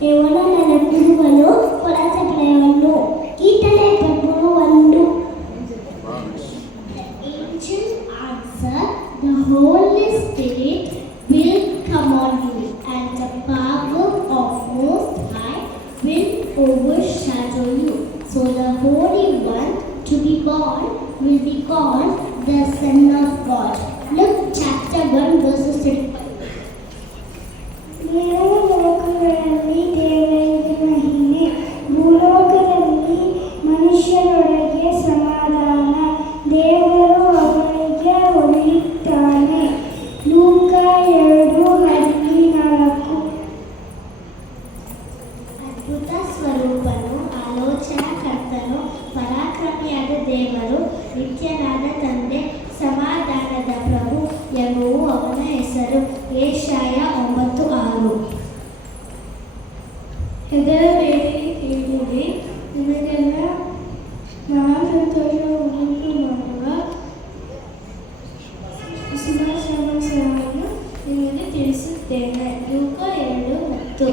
ದೇವನನ್ನ ಬಿಡುವನು ಕೊರತೆ ಪಡೆಯುವನು ಕೀಟನೆ ಪಡುವನು. The angel answered, the Holy Spirit will come on you, and the power of Most High will overshadow you. So the Holy One to be born will be called the Son of God. Luke chapter 1 verses 35. ಲೋಕಗಳಲ್ಲಿ ದೇವರಿಗೆ ಮಹಿಮೆ, ಭೂಲೋಕದಲ್ಲಿ ಮನುಷ್ಯರೊಳಗೆ ಸಮಾಧಾನ. ದೇವರು ಅವರಿಗೆ ಒಲಿಯುತ್ತಾನೆ. ಲೂಕ 2:14. ಅದ್ಭುತ ಸ್ವರೂಪನು, ಆಲೋಚನಾಕರ್ತನು, ಪರಾಕ್ರಮಿಯಾದ ದೇವರು, ನಿತ್ಯನಾದ ತಂದೆ, ಸಮಾಧಾನದ ಪ್ರಭು ಎಂಬುವು ಅವನ ಹೆಸರು. ಯೆಶಾಯ 9:6. ಹೆದರಬೇಡಿ, ಕೇಳಿರಿ, ನಿಮಗೆಲ್ಲ ಮಹಾ ಸಂತೋಷ ಉಂಟು ಮಾಡುವ ಸಮಾಚಾರವನ್ನು ನಿಮಗೆ ತಿಳಿಸುತ್ತೇನೆ. ಲೂಕ 2:10.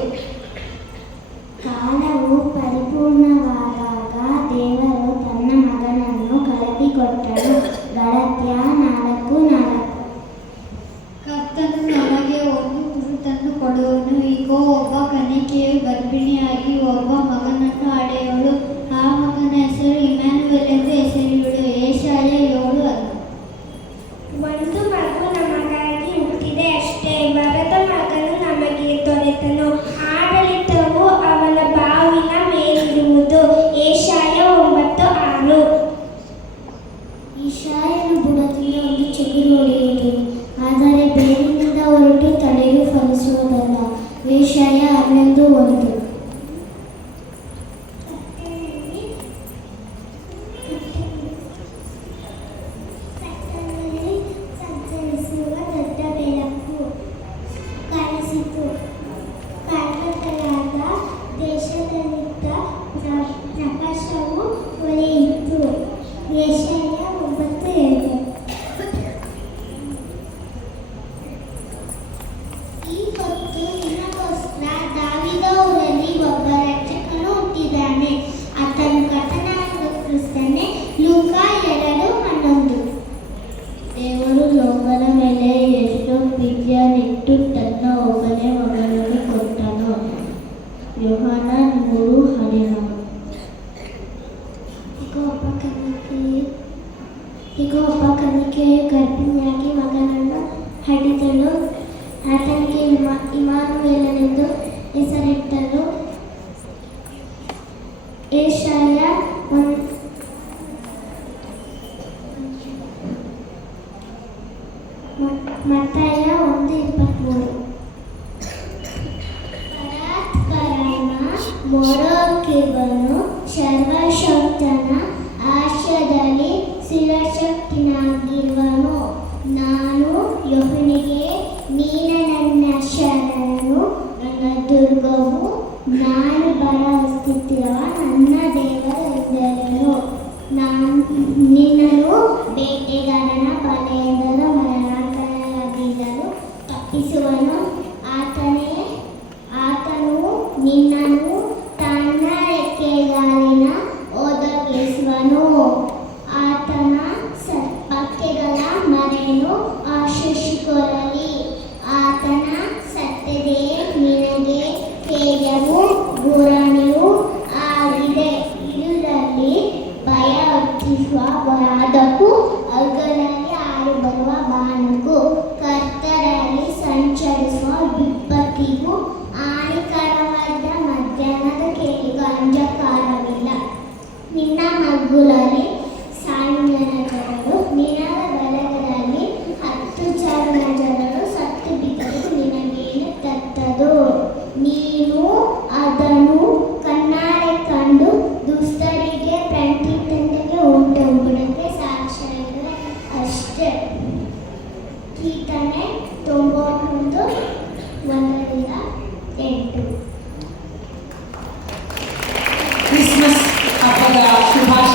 ಕಾಲವು ಪರಿಪೂರ್ಣವಾದಾಗ ದೇವರು ತನ್ನ ಮಗನನ್ನು ಕಳುಹಿಕೊಟ್ಟನು. ಗಲಾತ್ಯ 4:4. ಕರ್ತನು ನಮಗೆ ಒಂದು ಗುರುತನ್ನು ಕೊಡುವನು. ಈಗೋ ಒಬ್ಬ ಕನ್ನಿಕೆಯು ಗರ್ಭಿಣಿಯಾಗಿ ಒಬ್ಬ ಮಗನನ್ನು ಹಡೆಯುವಳು. ಆ ಮಗನ ಹೆಸರು ಇಮ್ಯಾನುವೇಲ್ ಎಂದು ಹೆಸರಿಡುವಳು. ಯೆಶಾಯ 7:1. ಒಂದು ಮಗು ನಮಗಾಗಿ ಹುಟ್ಟಿದೆ ಅಷ್ಟೇ, ವರದ ಮಗನು ನಮಗೆ ದೊರೆತನು. ಆಡಳಿತವು ಅವನ ಬಾವಿನ ಮೇಲಿರುವುದು. ಯೆಶಾಯ 9:6. ಇಷಾಯನು ಬುಡದಿಂದ ಒಂದು ಚಿಗುರು ಹೊಡೆಯುವುದು, ಆದರೆ ಬೇರಿನಿಂದ ಹೊರಟು ತಲೆಯು ಫಲಿಸುವುದಲ್ಲ. ಯೆಶಾಯ 11:1. ಸಂಚರಿಸುವ ದೊಡ್ಡ ಬೆಳಕು ಕಾಣಿಸಿತು. ಕಟ್ಟಡಗಳಾದ ದೇಶದಲ್ಲಿದ್ದ ಪ್ರಕಾಶವು ಹೊಳೆಯಿತು. ಯೆಶಾಯ 9:2. ಈ ಹೊತ್ತು ನಿನಗೋಸ್ಕರ ದಾವೀದ ಊರಲ್ಲಿ ಒಬ್ಬ ರಕ್ಷಕನು ಹುಟ್ಟಿದ್ದಾನೆ. ಆತನು ಕರ್ತನಾದ ಕ್ರಿಸ್ತನೇ. ಲೂಕ 2:11. ದೇವರು ಲೋಕದ ಮೇಲೆ ಎಷ್ಟು ಪ್ರೀತಿಯನ್ನಿಟ್ಟು ತನ್ನ ಒಬ್ಬನೇ ಮಗನನ್ನು ಕೊಟ್ಟನು. ಯೋಹಾನ 3:14. ಈಗ ಒಬ್ಬ ಕನ್ನಿಕೆಯು ಗರ್ಭಿಣಿಯಾಗಿ ಮಗನನ್ನು ಹಡಿದಳು. ಆತನಿಗೆ ಇಮ್ಯಾನುವೇಲನೆಂದು ಹೆಸರಿಟ್ಟಳು. ಯೆಶಾಯ ಮತ್ತಾಯ 1:23. ಪರಾತ್ಪರನ ಮೊರಕೆವನು ಸರ್ವಶಕ್ತನ ಆಶ್ರಯದಲ್ಲಿ ಸ್ಥಿರಶಕ್ತನಾಗಿರುವನು. ನಾನು ಯೆಹೋವನಿಗೆ ನೀನು ನನ್ನ ಶರಣನು, ನನ್ನ ದುರ್ಗವು, ನಾನು ಭರವಸೆಯಿಡುವ ನನ್ನ ದೇವರೆಂದೆನು. ನಿನ್ನನ್ನು ಬೇಟೆಗಾರನ ಬಲೆಯಿಂದಲೂ ಮರಣಾಂತರದಿಂದಲೂ ತಪ್ಪಿಸುವನು. ಆತನು ನಿನ್ನನ್ನು ತನ್ನ ರೆಕ್ಕೆಗಾಲಿನ ಒದಗಿಸುವನು. ಆತನ ಪಕ್ಕೆಗಳ ಮರೆಯನ್ನು ಆಶಿಸಿಕೊಳ್ಳಲಿ. ಆತನ ಸತ್ಯತೆ ನಿನಗೆ ತೇಜವೂ ಗುರಾಣಿಯೂ ಆಗಿದೆ. ಇದರಲ್ಲಿ ಭಯ ಹುಟ್ಟಿಸುವ ಬಾಧಕೂ ಹಗಲಲ್ಲಿ ಹಾರಿ ಬರುವ ಬಾಣಕ್ಕೂ ಕರ್ತರಲ್ಲಿ ಸಂಚರಿಸುವ ವಿಪತ್ತಿಗೂ ಹಾನಿಕರವಾದ ಮಧ್ಯಾಹ್ನದ ಕೇಳಿಗೂ ಅಂಜಕಾರವಿಲ್ಲ. ನಿನ್ನ ಮಗ್ಗುಲಲ್ಲಿ ಸಣ್ಣ ಜನರು, ನಿನ್ನ ಬಲಗದಲ್ಲಿ 10,000 ಜನರು ಸತ್ತು ಬಿದ್ದರೂ ನಿನಗೇನು ತಟ್ಟದು. ನೀನು ಅದನ್ನು ಕಣ್ಣಾರೆ ಕಂಡು ದುಷ್ಟರಿಗೆ ಪ್ರತಿತಂದೆಗೆ ಉಂಟುಬಿಡಕ್ಕೆ ಸಾಕ್ಷಿಯಾಗಿವೆ ಅಷ್ಟೇ. ಕೀರ್ತನೆ 91:1-8. ಕ್ರಿಸ್ಮಸ್ ಹಬ್ಬದ ಶುಭಾಶಯ.